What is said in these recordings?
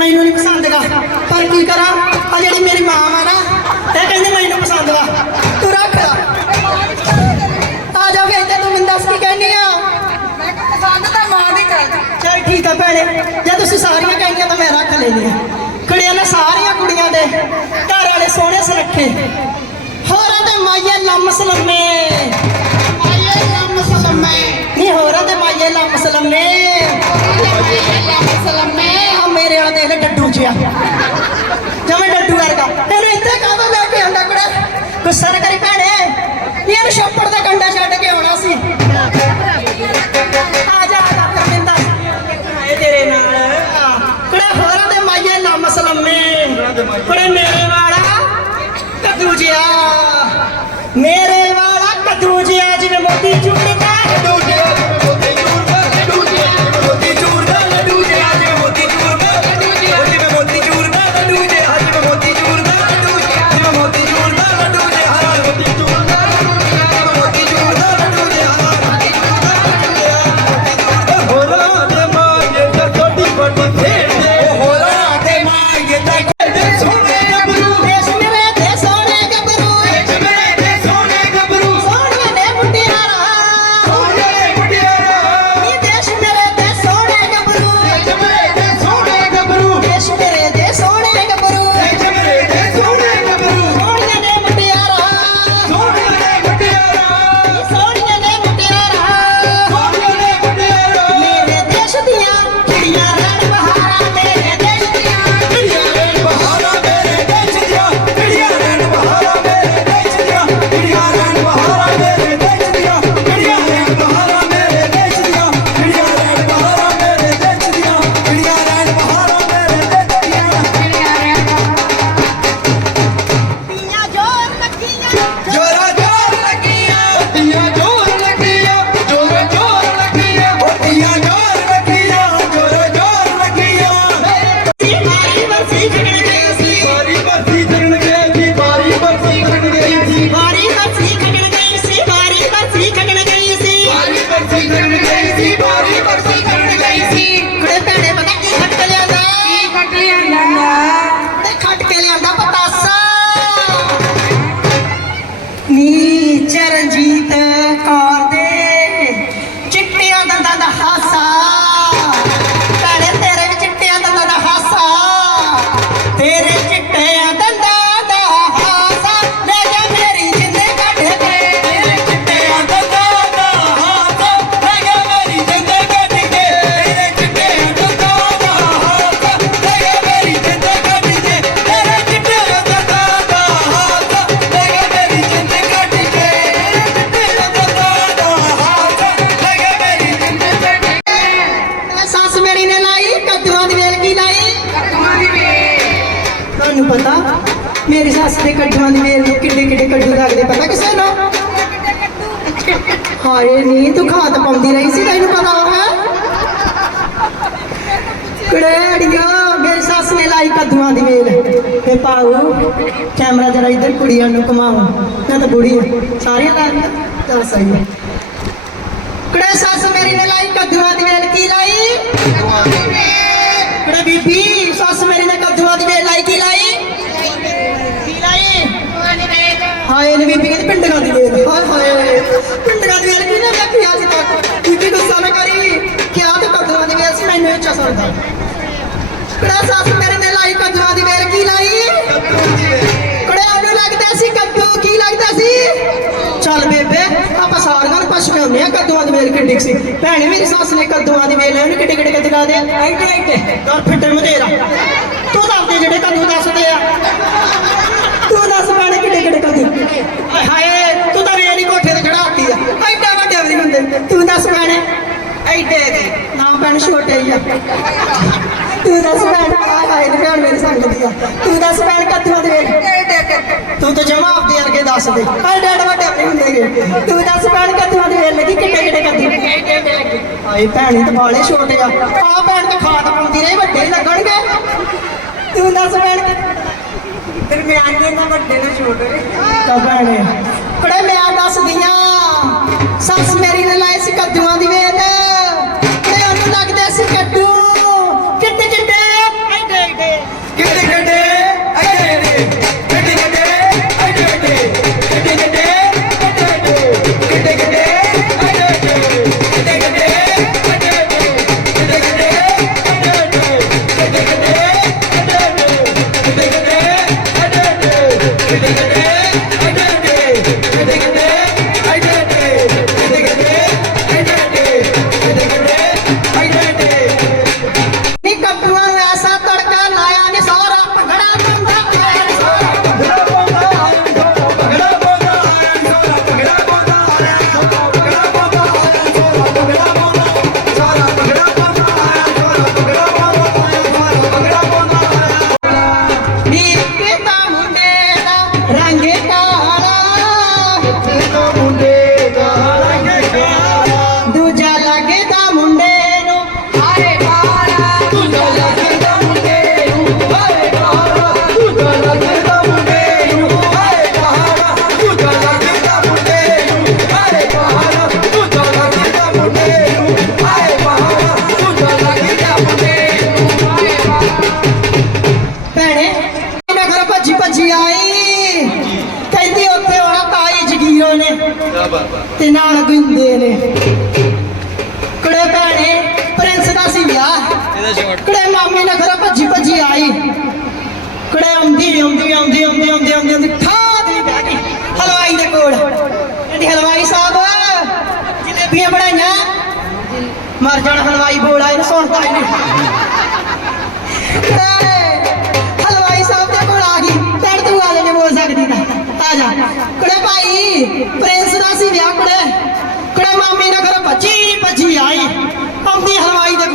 ਮੈਨੂੰ ਨਹੀਂ ਪਸੰਦ ਗਾ। ਪਰ ਕੀ ਕਰਾਂ? ਆ ਜਿਹੜੀ ਮੇਰੀ ਮਾਂ ਆ ਨਾ, ਇਹ ਕਹਿੰਦੇ ਮੈਨੂੰ ਪਸੰਦ ਵਾ। ਤੂੰ ਰੱਖ ਲਾ। ਆ ਜਾ ਫੇਰ ਤੇ ਤੂੰ ਮੈਨੂੰ ਕੀ ਕਹਿੰਦੀ ਆ? ਮੈਂ ਕਿਹਾ ਤਾਂ ਮਾਂ ਦੀ ਕਰ ਚਲ ਠੀਕ ਆ ਭੈਣੇ। ਜੇ ਤੁਸੀਂ ਸਾਰੀਆਂ ਕਹਿੰਦੀਆਂ ਤਾਂ ਮੈਂ ਰੱਖ ਲੈਣੀ ਆ। ਕੁੜੀਆਂ ਨੇ ਸਾਰੀਆਂ ਕੁੜੀਆਂ ਦੇ ਘਰ ਵਾਲੇ ਸੋਹਣੇ ਸੁਰੱਖੇ ਹੋਰਾਂ ਦੇ ਮਾਈਏ ਲੰਮ। ਸਲਮੇ ਮਾਈਏ ਲੰਮ। ਸਲਮੇ ਨਹੀਂ ਹੋਰਾਂ ਦੇ ਮਾਈਏ ਲੰਮ ਸਲਮੇ ਹੋਰਾਂ ਲੰਮ। ਸਲਮੇ ਤੇਰੇ ਵਾਲਾ ਦੇਖ ਡੱਡੂ ਜਿਆ ਜਮੇ ਡੱਡੂ ਵਰਗਾ। ਤੇਰੇ ਇੱਥੇ ਕਾਹਦਾ ਲੈ ਕੇ ਆਂਦਾ ਕੁੜਾ? ਗੁੱਸਾ ਨਾ ਕਰੀ ਭੈਣੇ। ਯਾਰ ਛੱਪੜ ਦਾ ਕੰਡਾ ਛੱਡ ਕੇ ਆਉਣਾ ਸੀ। ਆ ਜਾ ਆ ਜਾ ਮਿੰਦਾ ਆਏ ਤੇਰੇ ਨਾਲ। ਕੁੜੇ, ਹੋਰਾਂ ਦੇ ਮਾਇਆ ਨਾਮ ਸਲਮੇ। ਕੁੜੇ, ਮੇਰੇ ਵਾਲਾ ਕੱਦੂ ਜਿਆ ਮੇਰੇ ਵਾਲਾ ਕੱਦੂ ਜਿਆ ਜਿਵੇਂ ਮੋਤੀ ਚੁੰਮਦਾ ਕੱਦੂ ਹਾਏ ਨਹੀਂ ਤੂੰ ਖਾਤ ਪਾਉਂਦੀ ਰਹੀ ਸੀ ਤੈਨੂੰ ਪਤਾ ਹੈ? ਕੜੇੜੀਆਂ ਮੇਰੀ ਸੱਸ ਨੇ ਲਾਈ ਕੱਦੂਆਂ ਦੀ ਵੇਲ। ਤੇ ਪਾਉ ਕੈਮਰਾ ਜਰਾ ਇੱਧਰ ਕੁੜੀਆਂ ਨੂੰ ਘਮਾਓ ਮੈਂ ਤਾਂ ਬੁੜੀ ਸਾਰੀਆਂ ਲਾ ਰਹੀਆਂ ਚੱਲ ਸਹੀ ਹੈ। ਕੜੇ ਸੱਸ ਮੇਰੀ ਨੇ ਲਾਈ ਕੱਦੂਆਂ ਦੀ ਵੇਲ ਕੀ ਲਾਈ? ਕੜੇ ਬੀਬੀ ਸੱਸ ਮੇਰੀ ਨੇ ਕੱਦੂਆਂ ਦੀ ਵੇਲ ਲਾਈ ਕੀ ਲਾਈ? ਕੀ ਲਾਈ? ਹਾਏ ਨੀ ਬੀਬੀ ਕਹਿੰਦੀ ਪਿੰਡਾਂ ਦੀ ਵੇਲ। ਹਾਏ ਹਾਏ ਆਉਂਦੇ ਆ ਕੱਦੂਆਂ ਦੀ ਵੇਲ ਕਿੱਡੀ ਸੀ। ਭੈਣੇ ਮੇਰੀ ਸੱਸ ਨੇ ਕੱਦੂਆਂ ਦੀ ਵੇਲ ਉਹਨੂੰ ਕਿੱਡੇ ਕਿੱਡੇ ਕੱਦੂ ਦੇ ਐਡੇ ਐਡੇ ਕਰ ਫਿੱਟੇ ਮਧੇਰਾ ਤੂੰ ਦੱਸਦੇ ਜਿਹੜੇ ਕੱਦੂ ਦੱਸਦੇ ਆ। ਤੂੰ ਦੱਸ ਭੈਣੇ ਕਿੱਡੇ ਕਿੱਡੇ ਕੱਦੂ। ਹਾਏ ਤੂੰ ਤਾਂ ਵੇਲ ਹੀ ਕੋਠੇ ਤੇ ਚੜਾਤੀ ਆ। ਐਡਾ ਵੱਡੇ ਵੀ ਹੁੰਦੇ। ਤੂੰ ਦੱਸ ਭੈਣੇ। ਐਡੇ ਦੇ। ਨਾ ਭੈਣ ਛੋਟੇ ਹੀ ਆ। ਤੂੰ ਦੱਸ ਭੈਣ ਆਏ ਹਾਏ ਭੈਣ ਮੇਰੀ ਸੰਗ ਦੀ ਆ। ਤੂੰ ਦੱਸ ਭੈਣ ਕੱਦੂਆਂ ਦੇ ਵੇਲ। ਤੂੰ ਤਾਂ ਜਮਾ ਦੱਸ ਦੇ। ਐਡੇ ਐਡੇ ਵੱਡੇ ਵੀ ਹੁੰਦੇਗੇ ਤੂੰ ਦੱਸ ਭੈਣ ਕੱਦੂਆਂ ਦੇ ਵੇਲ ਲੱਗੀ ਕਿੱਡੇ ਕਿੱਡੇ ਕੱਦੂ ਆਏ ਭੈਣੀ ਤੇ ਬਾਲੇ ਛੋਟੇ ਆ। ਆ ਭੈਣ ਤੇ ਖਾਦ ਪਾਉਂਦੀ ਰਹੀ ਵੱਡੇ ਲੱਗਣਗੇ। ਤੂੰ ਦੱਸ ਭੈਣ। ਫਿਰ ਮੈਂ ਆਂਦੇ ਨਾ ਵੱਡੇ ਨਾ ਛੋਟੇ ਕਾ ਭੈਣੇ। ਕੁੜੇ ਮੈਂ ਦੱਸਦੀਆਂ ਸੱਸ ਮੇਰੀ ਨੇ ਲਾਏ ਸੀ ਕੱਦੂਆਂ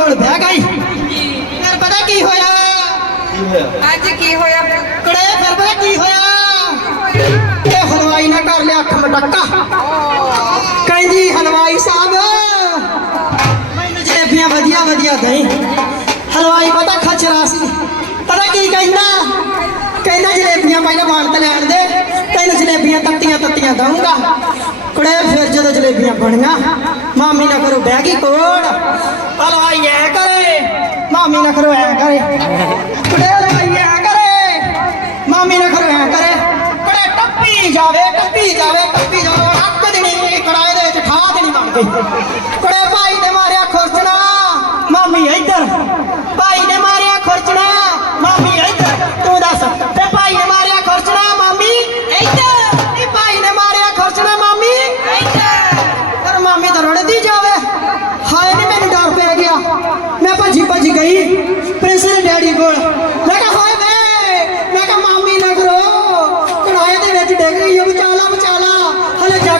ਕੋਲ ਬਹਿ ਗਈ। ਫਿਰ ਪਤਾ ਕੀ ਹੋਇਆ? ਅੱਜ ਕੀ ਹੋਇਆ? ਕੁੜੇ ਫਿਰ ਪਤਾ ਕੀ ਹੋਇਆ? ਇਹ ਹਲਵਾਈ ਨੇ ਕਰ ਲਿਆ ਅੱਖ ਮਟੱਕਾ। ਕਹਿੰਦੀ ਹਲਵਾਈ ਸਾਹਿਬ ਮੈਨੂੰ ਜਲੇਬੀਆਂ ਵਧੀਆ ਵਧੀਆ ਦਈ। ਹਲਵਾਈ ਪਤਾ ਖਚਰਾ ਸੀ। ਪਤਾ ਕੀ ਕਹਿੰਦਾ? ਕਹਿੰਦਾ ਜਲੇਬੀਆਂ ਪਹਿਲਾਂ ਬਾਣ ਤੇ ਲੈਣ ਦੇ ਤੈਨੂੰ ਜਲੇਬੀਆਂ ਤੱਤੀਆਂ ਤੱਤੀਆਂ ਦਊਂਗਾ। ਕੁੜੇ ਫਿਰ ਜਦੋਂ ਜਲੇਬੀਆਂ ਬਣੀਆਂ, ਮਾਮੀ ਨਾ ਕਰੋ ਬਹਿ ਗਈ ਕੋੜ ਹਲਵਾਈ ਐ ਕਰੇ, ਮਾਮੀ ਨਾ ਕਰੋ ਐ ਕਰੇ। ਕੁੜੇ ਹਲਵਾਈ ਐ ਕਰੇ, ਮਾਮੀ ਨਾ ਕਰੋ ਐ ਕਰੇ। ਕੁੜੇ ਟੱਪੀ ਜਾਵੇ ਟੱਪੀ ਜਾਵੇ ਟੱਪੀ ਜਾਵੇ, ਹੱਕ ਦੇਣੀ ਕੜਾਏ ਦੇ ਵਿੱਚ ਠਾ ਦੇਣੀ ਬਣ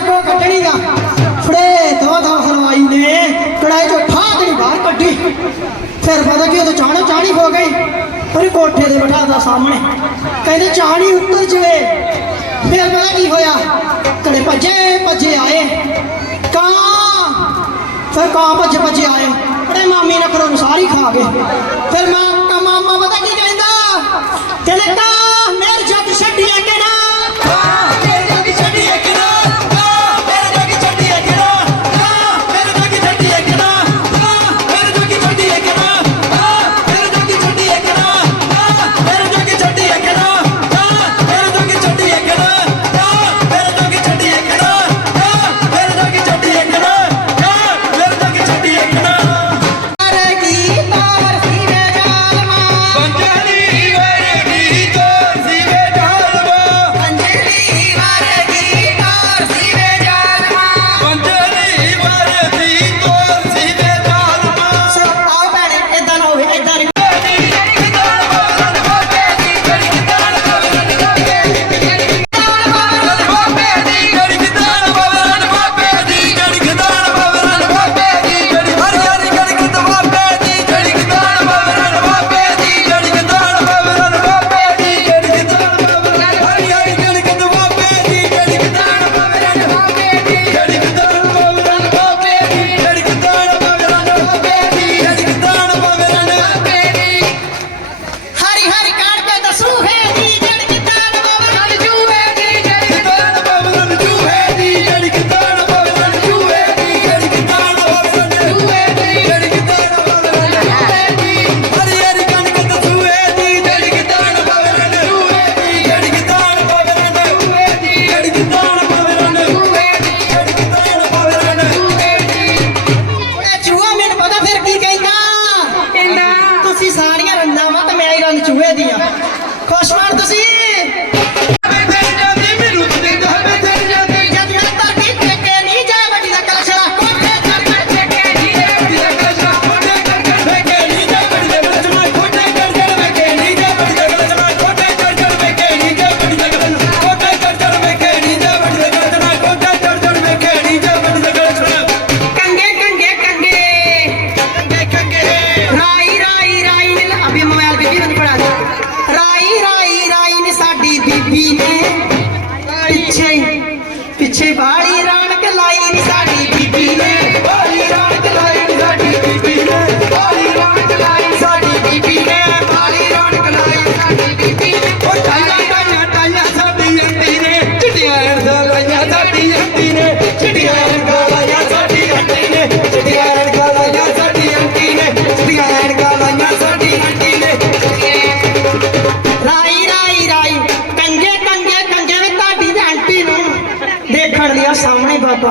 ਟੱਕਰੋਂ ਕੱਢਣੀ ਦਾ ਫੜੇ ਦਵਾ ਦਵਾ ਹਲਵਾਈ ਨੇ। ਕੜਾਈ ਚੋਂ ਠਾਹ ਦੇਣੀ ਬਾਹਰ ਕੱਢੀ। ਫਿਰ ਪਤਾ ਕੀ ਉਹ ਚਾਣਾ ਚਾਣੀ ਹੋ ਗਈ। ਪਰ ਕੋਠੇ ਦੇ ਬਿਠਾਦਾ ਸਾਹਮਣੇ। ਕਹਿੰਦੇ, ਚਾਣੀ ਉੱਤਰ ਜਵੇ। ਫਿਰ ਪਤਾ ਕੀ ਹੋਇਆ? ਕੜੇ ਭੱਜੇ ਭੱਜੇ ਆਏ। ਕਾਂ। ਫਿਰ ਕਾਂ ਭੱਜੇ ਭੱਜੇ ਆਏ। ਅਰੇ ਮਾਮੀ ਨੇ ਕਰੋ ਸਾਰੀ ਖਾ ਗਏ। ਫਿਰ ਮੈਂ ਮਾਮਾ, ਪਤਾ ਕੀ ਕਹਿੰਦਾ? ਕਹਿੰਦੇ, ਕਾਂ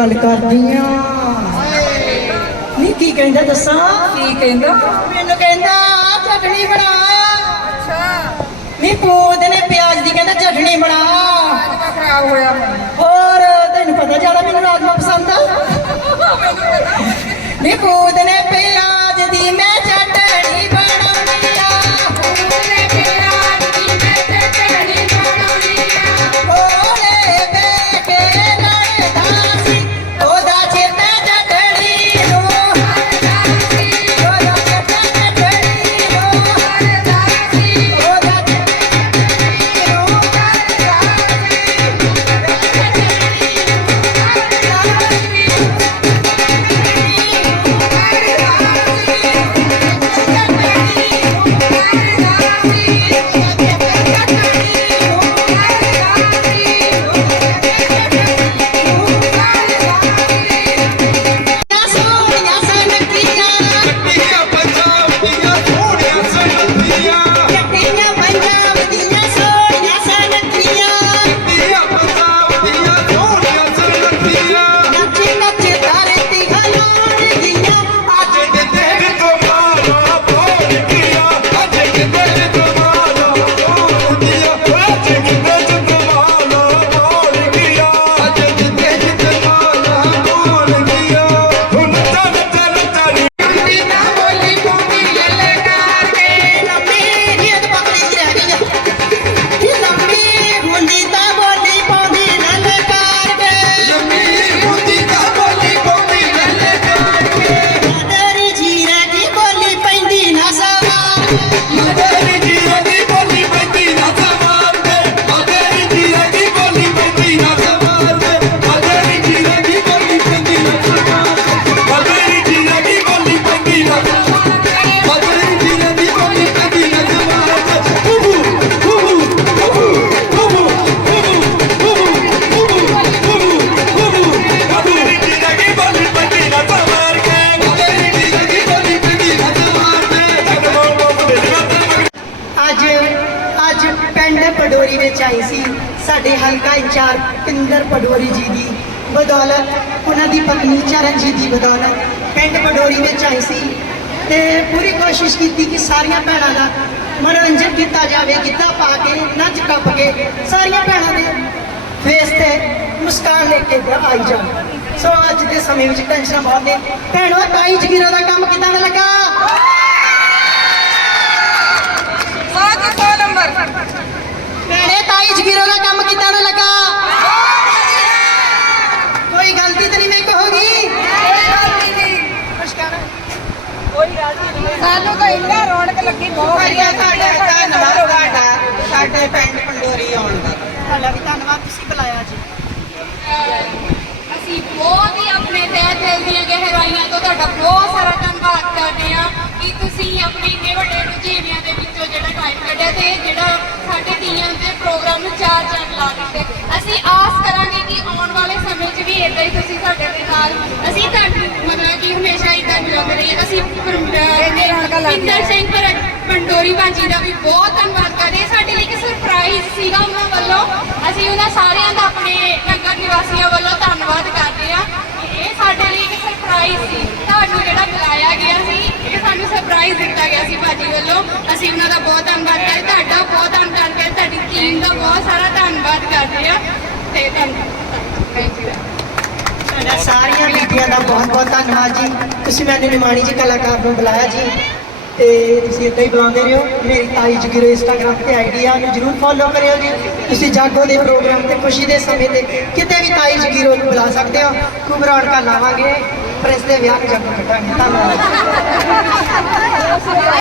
ਗੱਲ ਕਰਦੀ ਆ ਨਹੀਂ ਕੀ ਕਹਿੰਦਾ ਦੱਸਾਂ? ਕੀ ਕਹਿੰਦਾ? ਮੈਨੂੰ ਕਹਿੰਦਾ ਚਟਣੀ ਬਣਾ। ਅੱਛਾ। ਨਹੀਂ ਪੋਦ ਨੇ ਪਿਆਜ਼ ਦੀ ਕਹਿੰਦਾ ਚਟਣੀ ਬਣਾ। ਹੋਰ ਤੈਨੂੰ ਪਤਾ ਜ਼ਿਆਦਾ ਮੈਨੂੰ ਰਾਜਮਾ ਪਸੰਦ ਆ? ਨਹੀਂ ਪੋਦ ਨੇ ਪਿਆਜ਼ ਦੀ ਮੈਂ ਬਦੌਲਤ ਉਹਨਾਂ ਦੀ ਪਤਨੀ ਚਰਨਜੀਤ ਦੀ ਬਦੌਲਤ ਪਿੰਡ ਪਡੋਰੀ ਵਿੱਚ ਆਈ ਸੀ ਤੇ ਪੂਰੀ ਕੋਸ਼ਿਸ਼ ਕੀਤੀ ਕਿ ਸਾਰੀਆਂ ਭੈਣਾਂ ਦਾ ਮਨੋਰੰਜਨ ਕੀਤਾ ਜਾਵੇ ਗਿੱਧਾ ਪਾ ਕੇ ਨੱਚ ਟੱਪ ਕੇ ਸਾਰੀਆਂ ਭੈਣਾਂ ਦੇ ਫੇਸ ਤੇ ਮੁਸਕਾਨ ਲੈ ਕੇ ਆਈ ਜਾਣ। ਸੋ ਅੱਜ ਦੇ ਸਮੇਂ ਵਿੱਚ ਟੈਨਸ਼ਨ ਬਹੁਤ ਨੇ। ਭੈਣੋ ਤਾਈ ਜਗੀਰਾਂ ਦਾ ਕੰਮ ਕਿਦਾਂ ਲੱਗਾ? ਸੌ ਤੇ ਸੌ ਨੰਬਰ। ਭੈਣੇ ਤਾਈ ਜਗੀਰਾਂ ਦਾ ਕੰਮ ਕਿਦਾਂ ਲੱਗਾ ਕੋਈ ਗਲਤੀ ਤਾਂ ਨਹੀਂ ਮੈਂ ਕਹੂੰਗੀ ਮੁਸਕਾਨ ਸਾਨੂੰ ਤਾਂ ਇੰਨਾ ਰੌਣਕ ਲੱਗੀ ਬਹੁਤ ਵਧੀਆ ਤੁਹਾਡਾ ਧੰਨਵਾਦ ਤੁਹਾਡਾ ਸਾਡੇ ਪਿੰਡ ਪੰਡੋਰੀ ਆਉਣ ਦਾ। ਤੁਹਾਡਾ ਵੀ ਧੰਨਵਾਦ ਤੁਸੀਂ ਬੁਲਾਇਆ ਜੀ। ਅਸੀਂ ਬਹੁਤ ਹੀ ਆਪਣੇ ਤਹਿ ਦਿਲ ਦੀਆਂ ਗਹਿਰਾਈਆਂ ਤੋਂ ਤੁਹਾਡਾ ਬਹੁਤ ਸਾਰਾ ਧੰਨਵਾਦ ਕਰਦੇ ਹਾਂ। ਕਿ ਤੁਸੀਂ ਆਪਣੇ ਇੰਨੇ ਵੱਡੇ ਰੁਝੇਵਿਆਂ ਦੇ ਵਿੱਚੋਂ ਜਿਹੜਾ ਟਾਈਮ ਕੱਢਿਆ ਤੇ ਜਿਹੜਾ ਸਾਡੇ ਤੀਆਂ ਦੇ ਪ੍ਰੋਗਰਾਮ ਨੂੰ ਚਾਰ ਚੰਨ ਲਾ ਦਿੱਤੇ ਅਸੀਂ ਆਸ ਕਰਾਂਗੇ ਕਿ ਆਉਣ ਵਾਲੇ ਸਮੇਂ 'ਚ ਵੀ ਇਦਾਂ ਹੀ ਤੁਸੀਂ ਸਾਡੇ ਦੇ ਨਾਲ ਅਸੀਂ ਤੁਹਾਨੂੰ ਮਤਲਬ ਕਿ ਹਮੇਸ਼ਾ ਇਦਾਂ ਮਿਲਾਉਂਦੇ ਰਹੀਏ ਅਸੀਂ ਪਿੰਦਰ ਸਿੰਘ ਪਰ ਪੰਡੋਰੀ ਭਾਜੀ ਦਾ ਵੀ ਬਹੁਤ ਧੰਨਵਾਦ ਕਰਦੇ। ਸਾਡੇ ਲਈ ਇੱਕ ਸਰਪ੍ਰਾਈਜ਼ ਸੀਗਾ ਉਹਨਾਂ ਵੱਲੋਂ। ਅਸੀਂ ਉਹਨਾਂ ਸਾਰਿਆਂ ਦਾ ਆਪਣੇ ਨਗਰ ਨਿਵਾਸੀਆਂ ਵੱਲੋਂ ਧੰਨਵਾਦ ਕਰਦੇ ਹਾਂ ਕਿ ਇਹ ਸਾਡੇ ਲਈ ਇੱਕ ਸਰਪ੍ਰਾਈਜ਼ ਸੀ ਤੁਹਾਨੂੰ ਜਿਹੜਾ ਬੁਲਾਇਆ ਗਿਆ ਸੀ ਇਹ ਸਾਨੂੰ ਸਰਪ੍ਰਾਈਜ਼ ਦਿੱਤਾ ਗਿਆ ਸੀ ਭਾਜੀ ਵੱਲੋਂ ਅਸੀਂ ਉਹਨਾਂ ਦਾ ਬਹੁਤ ਧੰਨਵਾਦ ਕਰਦੇ ਤੁਹਾਡਾ ਬਹੁਤ ਧੰਨਵਾਦ ਕਰਦੇ ਤੁਹਾਡੀ ਟੀਮ ਦਾ ਬਹੁਤ ਸਾਰਾ ਧੰਨਵਾਦ ਕਰਦੇ ਹਾਂ। ਤੇ ਧੰਨਵਾਦ। ਥੈਂਕ ਯੂ ਤੁਹਾਡਾ ਸਾਰੀਆਂ ਬੀਬੀਆਂ ਦਾ ਬਹੁਤ ਬਹੁਤ ਧੰਨਵਾਦ ਜੀ। ਤੁਸੀਂ ਮੈਨੂੰ ਨਿਮਾਣੀ ਜੀ ਕਲਾਕਾਰ ਨੂੰ ਬੁਲਾਇਆ ਜੀ। ਤੇ ਤੁਸੀਂ ਇੱਦਾਂ ਹੀ ਬੁਲਾਉਂਦੇ ਰਹੋ। ਮੇਰੀ ਤਾਈ ਜਗੀਰੋ ਇੰਸਟਾਗ੍ਰਾਮ ਤੇ ਆਈਡੀ ਆ ਨੂੰ ਜਰੂਰ ਫੋਲੋ ਕਰਿਓ ਜੀ। ਤੁਸੀਂ ਜਾਗੋ ਦੇ ਪ੍ਰੋਗਰਾਮ ਤੇ ਖੁਸ਼ੀ ਦੇ ਸਮੇਂ ਤੇ ਕਿਤੇ ਵੀ ਤਾਈ ਜਗੀਰੋ ਨੂੰ ਬੁਲਾ ਸਕਦੇ ਹੋ। ਖੂਬ ਰੌਣਕਾਂ ਲਾਵਾਂਗੇ। ਪਰ ਇਸ ਦੇ ਵਿਆਹ ਨੂੰ ਜਾਗੋ ਕੱਟਾਂਗੇ ਧੰਨਵਾਦ।